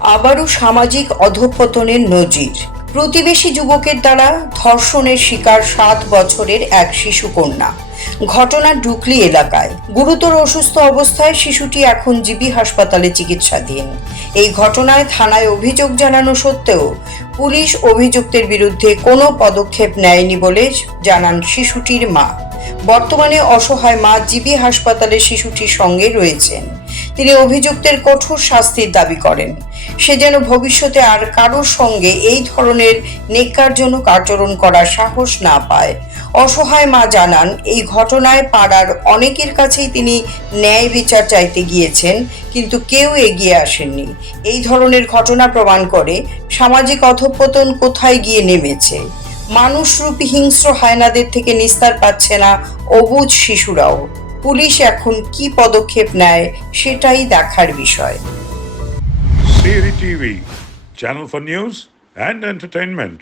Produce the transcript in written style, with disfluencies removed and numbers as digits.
আবারও সামাজিক অধঃপতনের নজির। প্রতিবেশী যুবকের দ্বারা ধর্ষণের শিকার 7 বছরের এক শিশুকন্যা। ঘটনা ডুকলি এলাকায়। গুরুতর অসুস্থ অবস্থায় শিশুটি এখন জিবি হাসপাতালে চিকিৎসাধীন। এই ঘটনায় থানায় অভিযোগ জানানো সত্ত্বেও পুলিশ অভিযুক্তের বিরুদ্ধে কোনো পদক্ষেপ নেয়নি বলে জানান শিশুটির মা। বর্তমানে অসহায় মা জিবি হাসপাতালে শিশুটির সঙ্গে রয়েছেন। তিনি অভিযুক্তের কঠোর শাস্তির দাবি করেন। সে যেন ভবিষ্যতে আর কারোর সঙ্গে এই ধরনের ন্যাক্কারজনক আচরণ করার সাহস না পায়। অসহায় মা জানান, এই ঘটনায় পাড়ার অনেকের কাছেই তিনি ন্যায় বিচার চাইতে গিয়েছেন, কিন্তু কেউ এগিয়ে আসেননি। এই ধরনের ঘটনা প্রমাণ করে সামাজিক অধঃপতন কোথায় গিয়ে নেমেছে। মানুষরূপী হিংস্র হায়নাদের থেকে নিস্তার পাচ্ছে না অবুঝ শিশুরাও। পুলিশ এখন কি পদক্ষেপ নেয় সেটাই দেখার বিষয়। Siri TV, channel for news and entertainment.